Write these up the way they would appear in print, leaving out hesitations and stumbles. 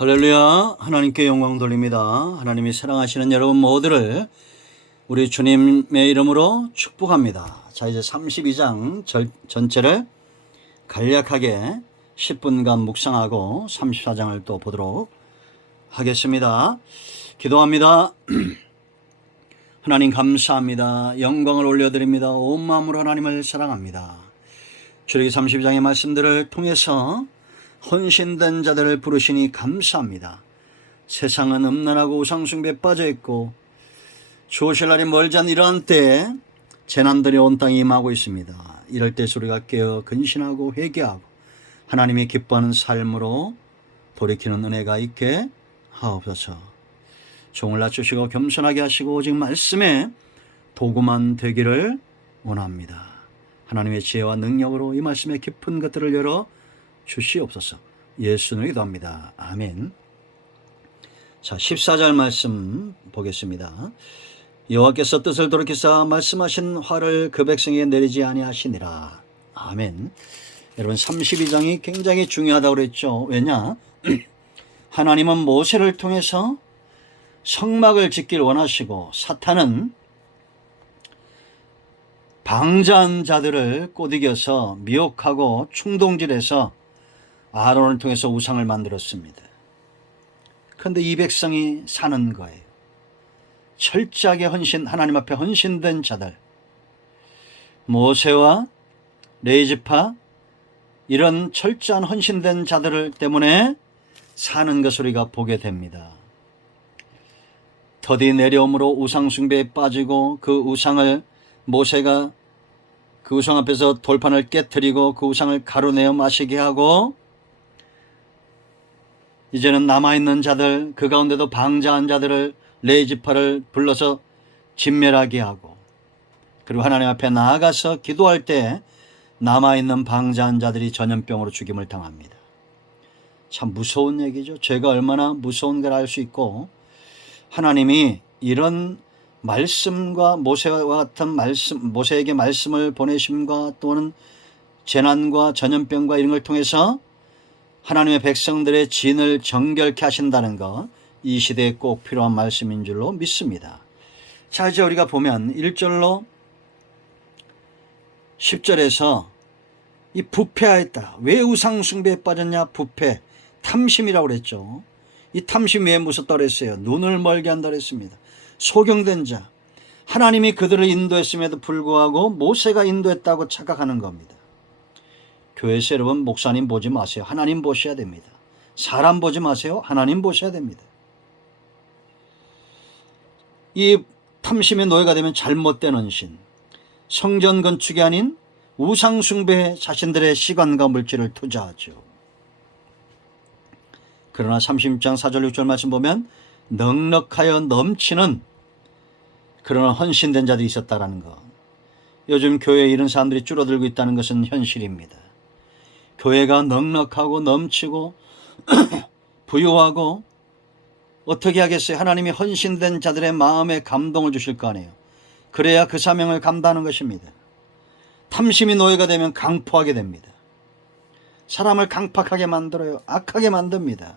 할렐루야. 하나님께 영광 돌립니다. 하나님이 사랑하시는 여러분 모두를 우리 주님의 이름으로 축복합니다. 자, 이제 32장 전체를 간략하게 10분간 묵상하고 34장을 또 보도록 하겠습니다. 기도합니다. 하나님 감사합니다. 영광을 올려드립니다. 온 마음으로 하나님을 사랑합니다. 출애굽기 32장의 말씀들을 통해서 헌신된 자들을 부르시니 감사합니다. 세상은 음란하고 우상숭배에 빠져있고 주오실 날이 멀지 않은 이러한 때에 재난들이 온 땅에 임하고 있습니다. 이럴 때 우리가 깨어 근신하고 회개하고 하나님이 기뻐하는 삶으로 돌이키는 은혜가 있게 하옵소서. 종을 낮추시고 겸손하게 하시고 오직 말씀에 도구만 되기를 원합니다. 하나님의 지혜와 능력으로 이 말씀의 깊은 것들을 열어 주시옵소서. 예수님을 기도합니다. 아멘. 자, 14절 말씀 보겠습니다. 여호와께서 뜻을 돌이키사 말씀하신 화를 그 백성에게 내리지 아니하시니라. 아멘. 여러분 32장이 굉장히 중요하다고 그랬죠. 왜냐? 하나님은 모세를 통해서 성막을 짓길 원하시고 사탄은 방자한 자들을 꼬드겨서 미혹하고 충동질해서 아론을 통해서 우상을 만들었습니다. 그런데 이 백성이 사는 거예요. 철저하게 하나님 앞에 헌신된 자들, 모세와 레위지파 이런 철저한 헌신된 자들 때문에 사는 것을 우리가 보게 됩니다. 더디 내려옴으로 우상 숭배에 빠지고 그 우상을 모세가 그 우상 앞에서 돌판을 깨뜨리고 그 우상을 가루내어 마시게 하고 이제는 남아있는 자들 그 가운데도 방자한 자들을 레위지파를 불러서 진멸하게 하고 그리고 하나님 앞에 나아가서 기도할 때 남아있는 방자한 자들이 전염병으로 죽임을 당합니다. 참 무서운 얘기죠. 죄가 얼마나 무서운 걸 알 수 있고 하나님이 이런 말씀과 모세와 같은 말씀, 모세에게 말씀을 보내심과 또는 재난과 전염병과 이런 걸 통해서 하나님의 백성들의 진을 정결케 하신다는 것, 이 시대에 꼭 필요한 말씀인 줄로 믿습니다. 자, 이제 우리가 보면 1절로 10절에서 이 부패하였다. 왜 우상숭배에 빠졌냐? 부패, 탐심이라고 그랬죠. 이 탐심이 왜 무섭다고 그랬어요? 눈을 멀게 한다고 그랬습니다. 소경된 자, 하나님이 그들을 인도했음에도 불구하고 모세가 인도했다고 착각하는 겁니다. 교회에서 여러분 목사님 보지 마세요. 하나님 보셔야 됩니다. 사람 보지 마세요. 하나님 보셔야 됩니다. 이 탐심의 노예가 되면 잘못된 헌신, 성전 건축이 아닌 우상 숭배에 자신들의 시간과 물질을 투자하죠. 그러나 36장 4절 6절 말씀 보면 넉넉하여 넘치는 그러나 헌신된 자들이 있었다라는 것. 요즘 교회에 이런 사람들이 줄어들고 있다는 것은 현실입니다. 교회가 넉넉하고 넘치고 부유하고 어떻게 하겠어요? 하나님이 헌신된 자들의 마음에 감동을 주실 거 아니에요. 그래야 그 사명을 감당하는 것입니다. 탐심이 노예가 되면 강포하게 됩니다. 사람을 강팍하게 만들어요. 악하게 만듭니다.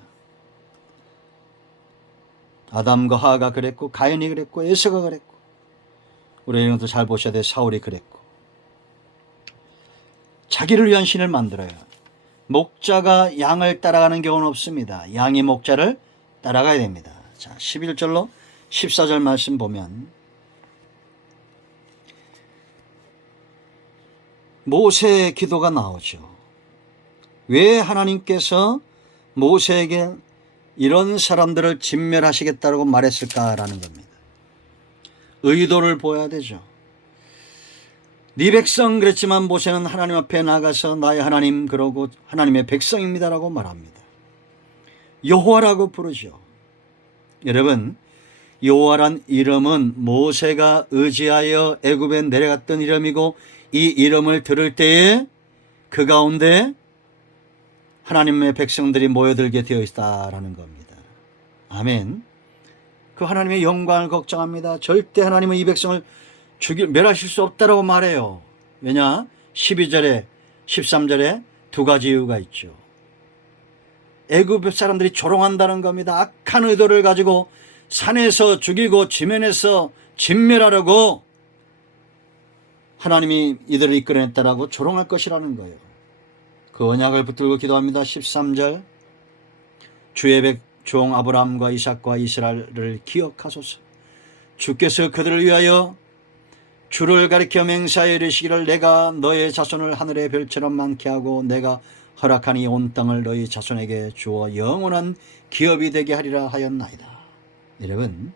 아담과 하하가 그랬고 가인이 그랬고 에서가 그랬고 우리 이것도 잘 보셔야 돼요. 사울이 그랬고 자기를 위한 신을 만들어요. 목자가 양을 따라가는 경우는 없습니다. 양이 목자를 따라가야 됩니다. 자, 11절로 14절 말씀 보면 모세의 기도가 나오죠. 왜 하나님께서 모세에게 이런 사람들을 진멸하시겠다고 말했을까라는 겁니다. 의도를 보아야 되죠. 네 백성 그랬지만 모세는 하나님 앞에 나가서 나의 하나님 그러고 하나님의 백성입니다라고 말합니다. 여호와라고 부르죠. 여러분, 여호와란 이름은 모세가 의지하여 애굽에 내려갔던 이름이고 이 이름을 들을 때에 그 가운데 하나님의 백성들이 모여들게 되어 있다라는 겁니다. 아멘. 그 하나님의 영광을 걱정합니다. 절대 하나님은 이 백성을 멸하실 수 없다라고 말해요. 왜냐? 12절에 13절에 두 가지 이유가 있죠. 애굽 사람들이 조롱한다는 겁니다. 악한 의도를 가지고 산에서 죽이고 지면에서 진멸하려고 하나님이 이들을 이끌어냈다라고 조롱할 것이라는 거예요. 그 언약을 붙들고 기도합니다. 13절 주의 백종 아브라함과 이삭과 이스라엘을 기억하소서. 주께서 그들을 위하여 주를 가리켜 맹세하여 이르시기를 내가 너의 자손을 하늘의 별처럼 많게 하고 내가 허락하니 온 땅을 너희 자손에게 주어 영원한 기업이 되게 하리라 하였나이다. 여러분,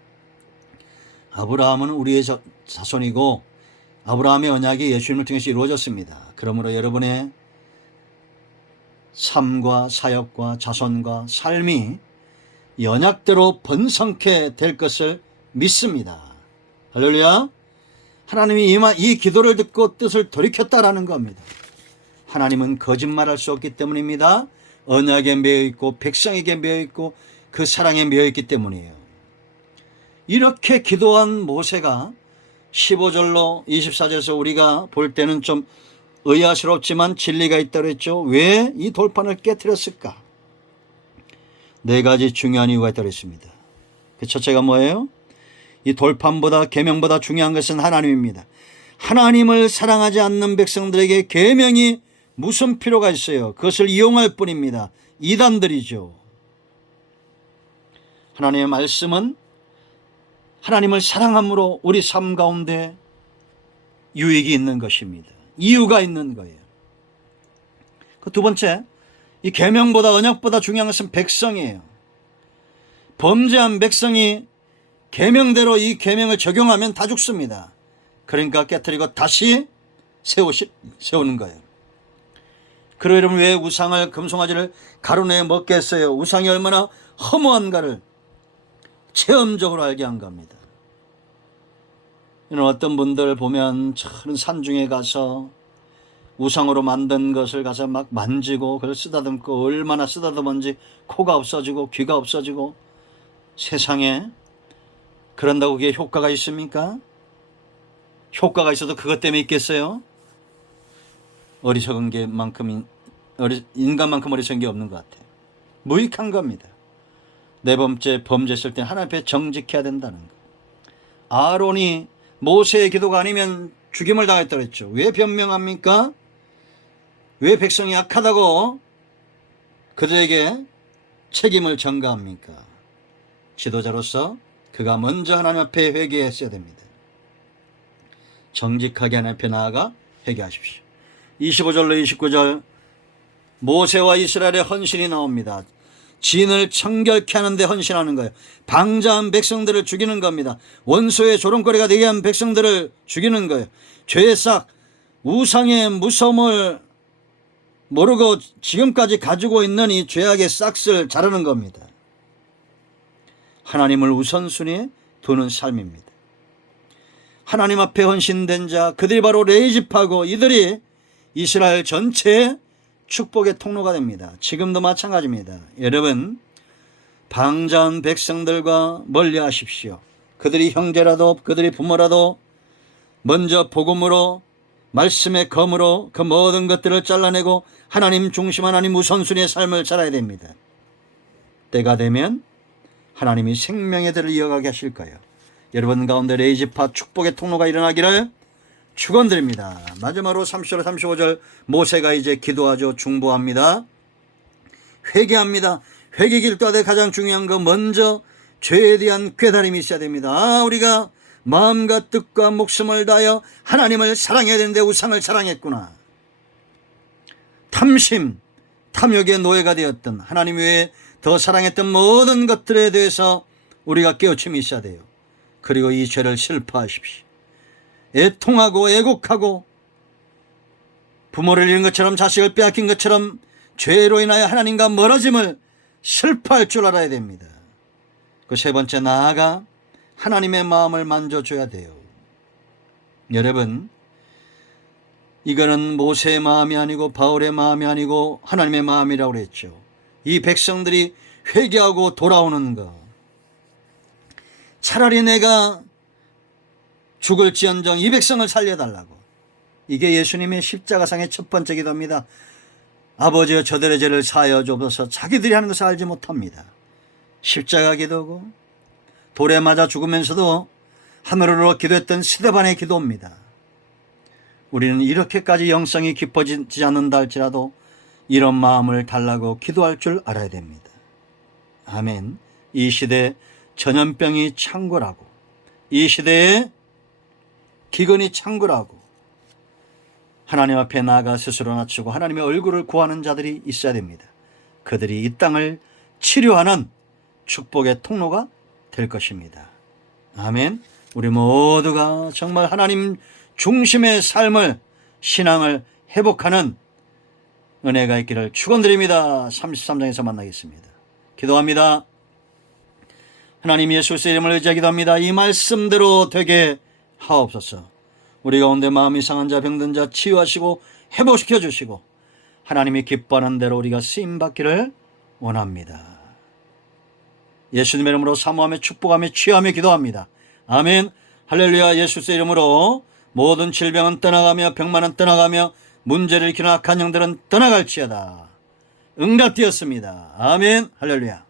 아브라함은 우리의 자손이고 아브라함의 언약이 예수님을 통해서 이루어졌습니다. 그러므로 여러분의 삶과 사역과 자손과 삶이 언약대로 번성케 될 것을 믿습니다. 할렐루야. 하나님이 이 기도를 듣고 뜻을 돌이켰다라는 겁니다. 하나님은 거짓말할 수 없기 때문입니다. 언약에 매여있고 백성에게 매여있고 그 사랑에 매여있기 때문이에요. 이렇게 기도한 모세가 15절로 24절에서 우리가 볼 때는 좀 의아스럽지만 진리가 있다고 했죠. 왜 이 돌판을 깨뜨렸을까? 네 가지 중요한 이유가 있다고 했습니다. 그 첫째가 뭐예요? 이 돌판보다 계명보다 중요한 것은 하나님입니다. 하나님을 사랑하지 않는 백성들에게 계명이 무슨 필요가 있어요? 그것을 이용할 뿐입니다. 이단들이죠. 하나님의 말씀은 하나님을 사랑함으로 우리 삶 가운데 유익이 있는 것입니다. 이유가 있는 거예요. 그 두 번째, 이 계명보다 언약보다 중요한 것은 백성이에요. 범죄한 백성이 계명대로 이 계명을 적용하면 다 죽습니다. 그러니까 깨뜨리고 다시 세우는 거예요. 그러므로 여러분 왜 우상을 금송아지를 가루내에 먹게 했어요? 우상이 얼마나 허무한가를 체험적으로 알게 한 겁니다. 이런 어떤 분들 보면 저 산중에 가서 우상으로 만든 것을 가서 막 만지고 그걸 쓰다듬고 얼마나 쓰다듬은지 코가 없어지고 귀가 없어지고 세상에 그런다고 그게 효과가 있습니까? 효과가 있어도 그것 때문에 있겠어요? 어리석은 인간만큼 어리석은 게 없는 것 같아요. 무익한 겁니다. 네 번째, 범죄했을 때 하나님 앞에 정직해야 된다는 거. 아론이 모세의 기도가 아니면 죽임을 당했다고 했죠. 왜 변명합니까? 왜 백성이 악하다고 그들에게 책임을 전가합니까? 지도자로서 그가 먼저 하나님 앞에 회개했어야 됩니다. 정직하게 하나님 앞에 나아가 회개하십시오. 25절로 29절 모세와 이스라엘의 헌신이 나옵니다. 진을 청결케 하는 데 헌신하는 거예요. 방자한 백성들을 죽이는 겁니다. 원수의 조롱거리가 되게 한 백성들을 죽이는 거예요. 죄의 싹, 우상의 무서움을 모르고 지금까지 가지고 있는 이 죄악의 싹을 자르는 겁니다. 하나님을 우선순위에 두는 삶입니다. 하나님 앞에 헌신된 자, 그들이 바로 레위지파고 이들이 이스라엘 전체의 축복의 통로가 됩니다. 지금도 마찬가지입니다. 여러분, 방자한 백성들과 멀리 하십시오. 그들이 형제라도 그들이 부모라도 먼저 복음으로 말씀의 검으로 그 모든 것들을 잘라내고 하나님 중심 하나님 우선순위의 삶을 살아야 됩니다. 때가 되면 하나님이 생명의 들을 이어가게 하실 거예요. 여러분 가운데 레위지파 축복의 통로가 일어나기를 축원드립니다. 마지막으로 30절 35절 모세가 이제 기도하죠. 중보합니다. 회개합니다. 회개 길도하되 가장 중요한 거 먼저 죄에 대한 깨달음이 있어야 됩니다. 우리가 마음과 뜻과 목숨을 다하여 하나님을 사랑해야 되는데 우상을 사랑했구나. 탐심, 탐욕의 노예가 되었던 하나님 외에 더 사랑했던 모든 것들에 대해서 우리가 깨우침이 있어야 돼요. 그리고 이 죄를 슬퍼하십시오. 애통하고 애곡하고 부모를 잃은 것처럼 자식을 빼앗긴 것처럼 죄로 인하여 하나님과 멀어짐을 슬퍼할 줄 알아야 됩니다. 그 세 번째 나아가 하나님의 마음을 만져줘야 돼요. 여러분, 이거는 모세의 마음이 아니고 바울의 마음이 아니고 하나님의 마음이라고 그랬죠. 이 백성들이 회개하고 돌아오는 것. 차라리 내가 죽을지언정 이 백성을 살려달라고. 이게 예수님의 십자가상의 첫 번째 기도입니다. 아버지여 저들의 죄를 사하여 주옵소서. 자기들이 하는 것을 알지 못합니다. 십자가 기도고 돌에 맞아 죽으면서도 하늘으로 기도했던 스데반의 기도입니다. 우리는 이렇게까지 영성이 깊어지지 않는다 할지라도 이런 마음을 달라고 기도할 줄 알아야 됩니다. 아멘. 이 시대에 전염병이 창궐하고 이 시대에 기근이 창궐하고 하나님 앞에 나아가 스스로 낮추고 하나님의 얼굴을 구하는 자들이 있어야 됩니다. 그들이 이 땅을 치료하는 축복의 통로가 될 것입니다. 아멘. 우리 모두가 정말 하나님 중심의 삶을, 신앙을 회복하는 은혜가 있기를 축원드립니다. 33장에서 만나겠습니다. 기도합니다. 하나님 예수의 이름을 의지하기도 합니다. 이 말씀대로 되게 하옵소서. 우리 가운데 마음이 상한 자, 병든 자 치유하시고 회복시켜 주시고 하나님이 기뻐하는 대로 우리가 쓰임받기를 원합니다. 예수님의 이름으로 사모하며 축복하며 취하며 기도합니다. 아멘. 할렐루야. 예수의 이름으로 모든 질병은 떠나가며 병만은 떠나가며 문제를 일으키는 악한 영들은 떠나갈지어다. 응답되었습니다. 아멘. 할렐루야.